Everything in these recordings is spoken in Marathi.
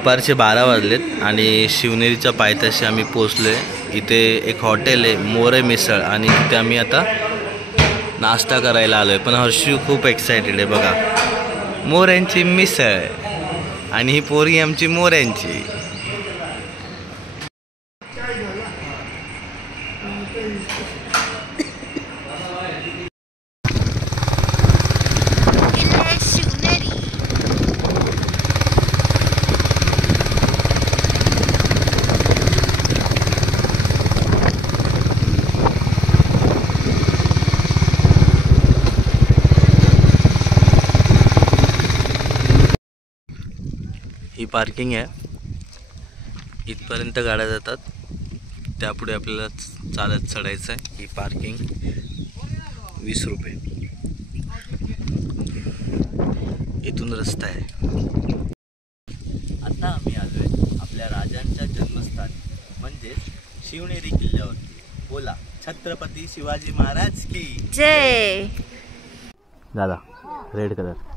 दुपारचे 12 वाजलेत आणि शिवनेरीच्या पायथ्याशी आम्ही पोचलोय। इथे एक हॉटेल आहे मोरे मिसळ आणि तिथे आम्ही आता नाश्ता करायला आलोय। पण हर्षू खूप एक्साइटेड आहे बघा, मोऱ्यांची मिसळ आणि ही पोरी आमची मोऱ्यांची। ही पार्किंग आहे, इथपर्यंत गाड्या जातात, त्यापुढे आपल्याला चालत चढायचं आहे। ही पार्किंग 20 रुपये, इथून रस्ता आहे। आता आम्ही आलोय आपल्या राजांच्या जन्मस्थानी म्हणजे शिवनेरी किल्ल्यावर। बोला छत्रपती शिवाजी महाराज की जय। दादा रेड कलर।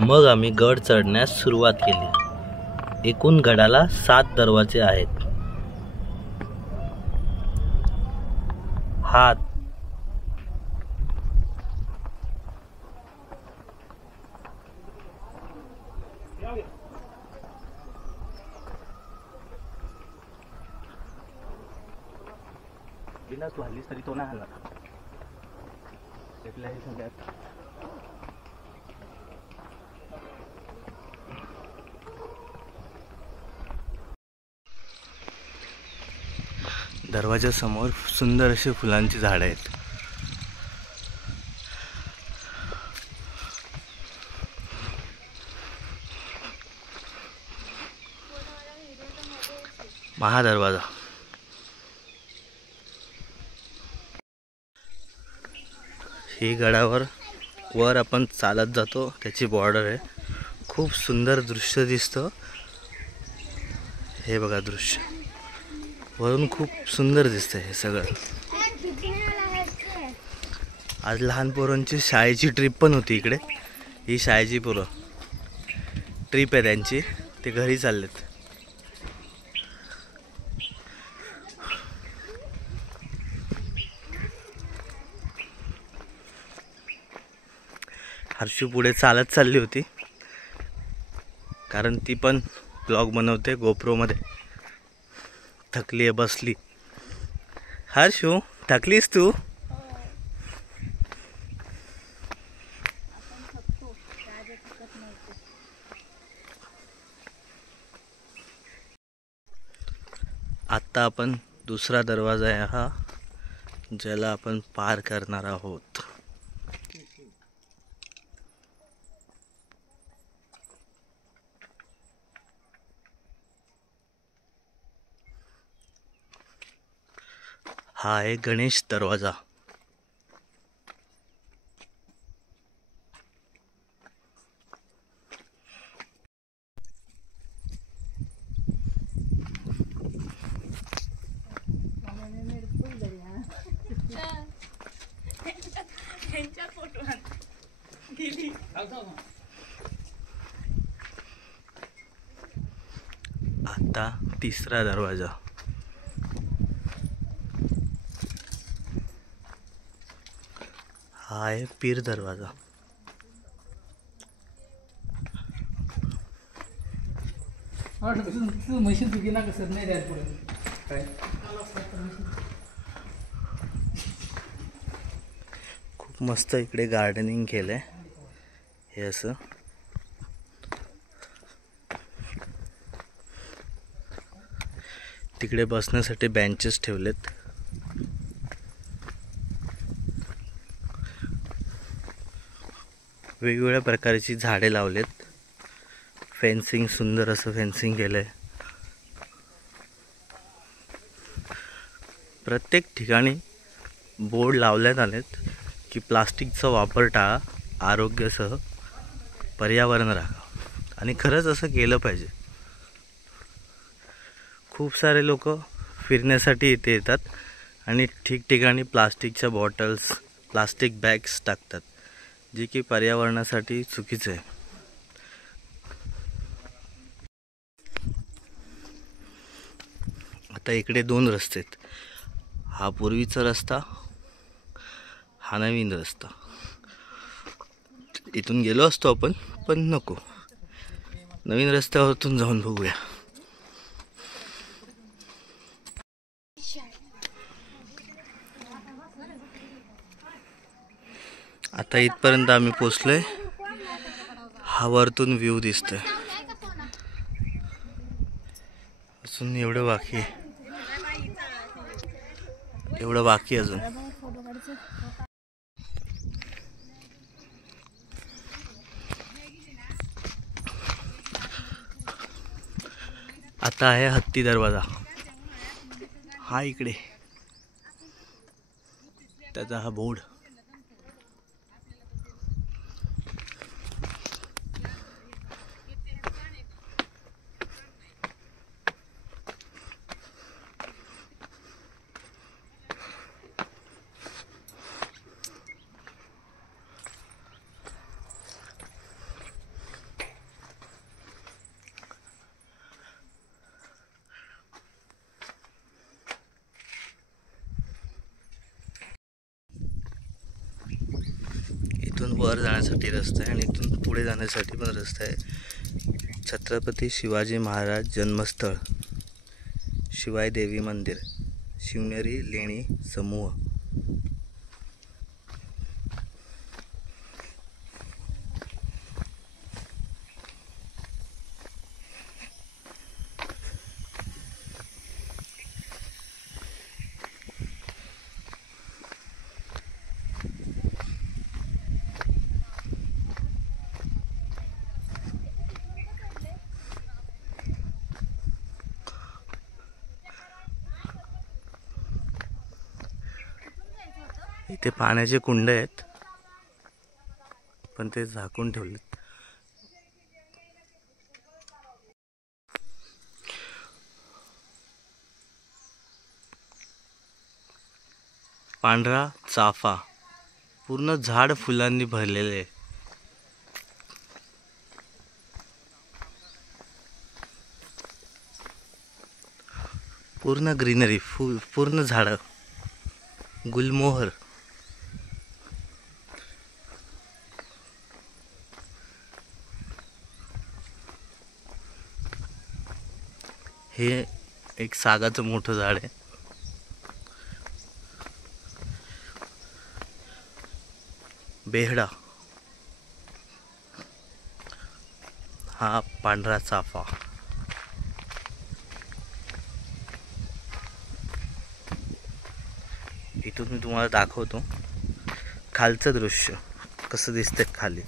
मग आम्ही गड चढण्यास सुरुवात केली। एकूण गडाला 7 दरवाजे आहेत। हात बिना तू हल्लीस तरी तो नाही हलणार सगळ्यात। दरवाजासमोर सुंदर अशी फुलांची झाडं आहेत। महादरवाजा ही गडावर वर आपण चालत जातो, त्याची बॉर्डर आहे। खूप सुंदर दृश्य दिसतं, हे बघा दृश्य वरून खूप सुंदर दिसतंय हे सगळं। आज लहान पोरांची शाळेची ट्रिप पण होती इकडे। ही शाळेची पोरं ट्रिप आहे त्यांची, ते घरी चाललेत। हर्षू पुढे चालत चालली होती, कारण ती पण ब्लॉग बनवते गोप्रो मध्ये। थकली आहे, बसली। हर्षू थकलीस तू? आता आपण दुसरा दरवाजा आहे हा, ज्याला आपण पार करणार आहोत। हा आहे गणेश दरवाजा। आता तिसरा दरवाजा। हा आहे पीर दरवाजा। खूप मस्त इकडे गार्डनिंग केलंय, हे असं। तिकडे बसण्यासाठी बेंचेस ठेवलेत। वेगवेगळ्या प्रकारची झाडे लावलेत। फेन्सिंग, सुंदर असं फेन्सिंग केलंय। प्रत्येक ठिकाणी बोर्ड लावण्यात आलेत की प्लास्टिकचा वापर टाळा, आरोग्यासह पर्यावरण राखा। आणि खरंच असं केलं पाहिजे। खूप सारे लोक फिरण्यासाठी इथे येतात आणि ठिकठिकाणी प्लास्टिकच्या बॉटल्स, प्लास्टिक बॅग्स टाकतात, जे की पर्यावरणासाठी चुकीचं आहे. आता इकडे 2 रस्ते आहेत. हा पूर्वीचा रस्ता, हा नवीन रस्ता. इथून गेलो असतो आपण, पण नको, नवीन रस्त्यावरतून जाऊन बघूया. आता इथपर्यंत आम्ही पोचलोय. हा वरतून व्ह्यू दिसतोय. अजून एवढं बाकी आहे, एवढं बाकी अजून. आता आहे हत्ती दरवाजा, हा इकडे, त्याचा हा बोर्ड. इथून वर जाण्यासाठी रस्ता आहे आणि इथून पुढे जाण्यासाठी पण रस्ता आहे. छत्रपती शिवाजी महाराज जन्मस्थळ, शिवाई देवी मंदिर, शिवनेरी लेणी समूह. इथे पाण्याचे कुंड आहेत, पण ते झाकून ठेवलेत. पांढरा चाफा, पूर्ण झाड फुलांनी भरलेले आहे. पूर्ण ग्रीनरी, पूर्ण झाडं, गुलमोहर. हे एक सागाचं मोठं झाड आहे. बेहडा, हा पांढरा चाफा. इथून मी तुम्हाला दाखवतो खालचं दृश्य कसं दिसतंय खाली.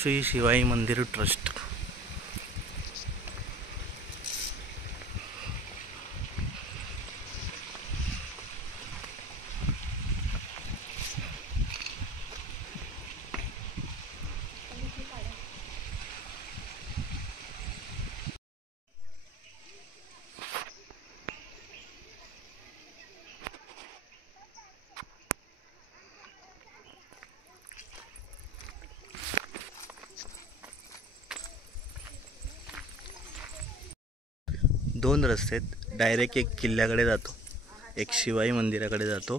श्री शिवाई मंदिर ट्रस्ट. दोन रस्ते आहेत. डायरेक्ट एक किल्ल्याकडे जातो, एक शिवाई मंदिराकडे जातो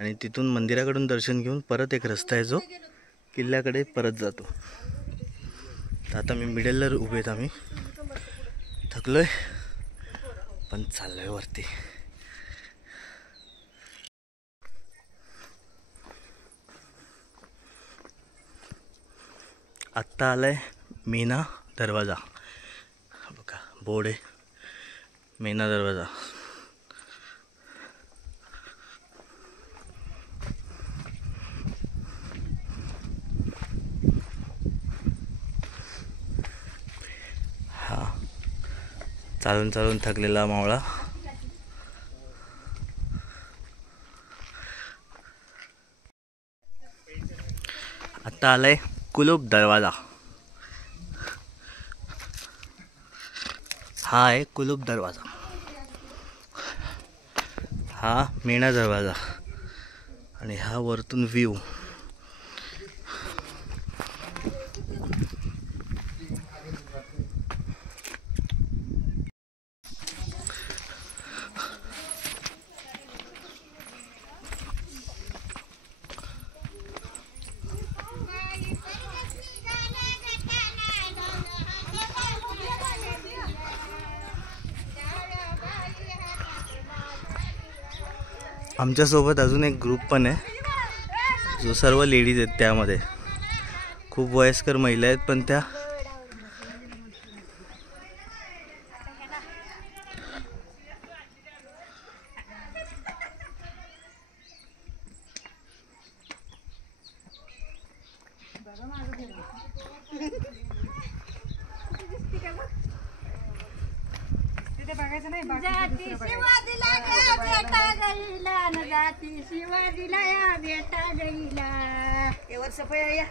आणि तिथून मंदिराकडून दर्शन घेऊन परत एक रस्ता आहे जो किल्ल्याकडे परत जातो. तर आता मी मिडलला उभे आहेत. आम्ही थकलोय पण चाललोय वरती. आत्ता आलाय मीना दरवाजा, बघा बोर्ड आहे मीना दरवाजा. हा चालून चालून थकलेला मावळा. आता आलाय कुलूप दरवाजा. हा आहे कुलूप दरवाजा, हा मीना दरवाजा आणि हा वरतून व्ह्यू. आमच्यासोबत अजून एक ग्रुप पण आहे जो सर्व लेडीज आहेत. त्यामध्ये खूप वयस्कर महिला आहेत पण त्या जाती शिवाजीला या बेटा गईला न जाती शिवाजीला या बेटा गईला. हे वर्ष या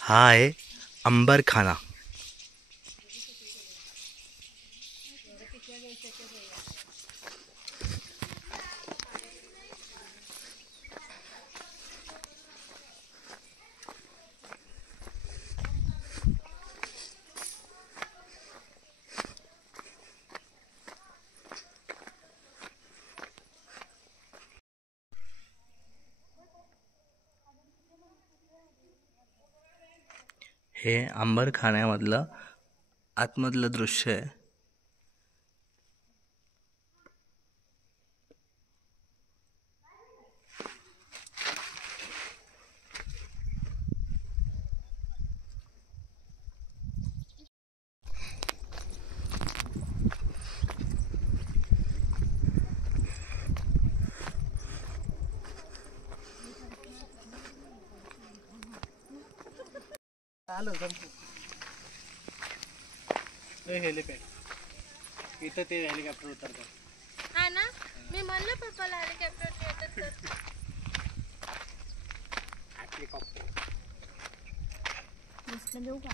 हा आहे अंबरखाना. हे अंबरखान्यामधलं आतमधलं दृश्य आहे. हेलिपॅड इथं ते हेलिकॉप्टर उतरतात. हा ना, मी म्हणलं पप्पाला हेलिकॉप्टर येतात तर. हेलिकॉप्टर घेऊ का?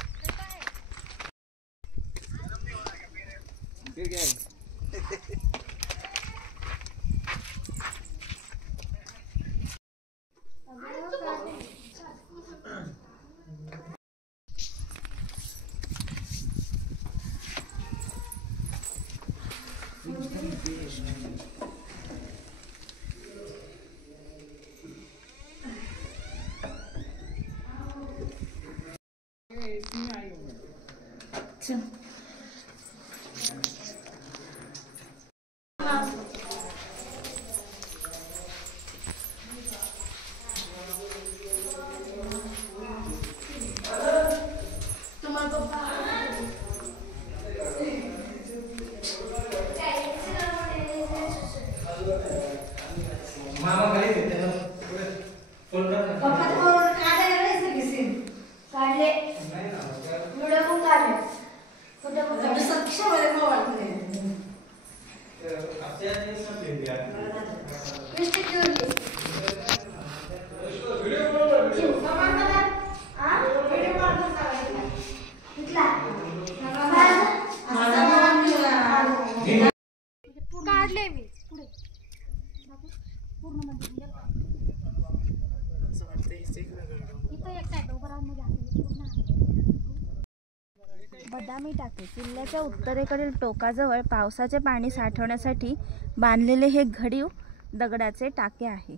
बदामी टाके किल्ल्याच्या उत्तरेकडील टोकाजवळ पावसाचे पाणी साठवण्यासाठी बांधलेले हे घडीव दगडाचे टाके आहे.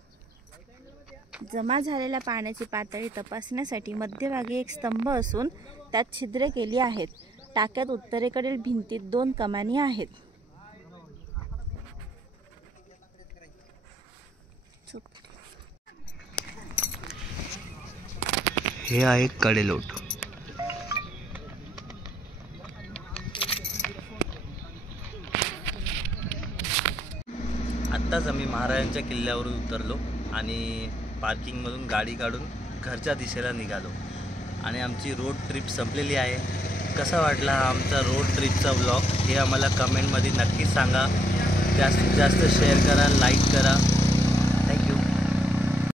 जमा झालेल्या पाण्याची पातळी तपासण्यासाठी मध्यभागी एक स्तंभ असून त्यात छिद्रे केली आहेत. टाक्यात उत्तरेकडील भिंतीत 2 कमानी आहेत. हे आहे कडेलोट. आत्ताच आम्ही महाराजांच्या किल्ल्यावरून उतरलो आणि पार्किंगमधून गाडी काढून घरच्या दिशेला निघालो आणि आमची रोड ट्रिप संपलेली आहे. कसा वाटला हा आमचा रोड ट्रिपचा व्लॉग हे आम्हाला कमेंटमध्ये नक्कीच सांगा. जास्तीत जास्त शेअर करा, लाईक करा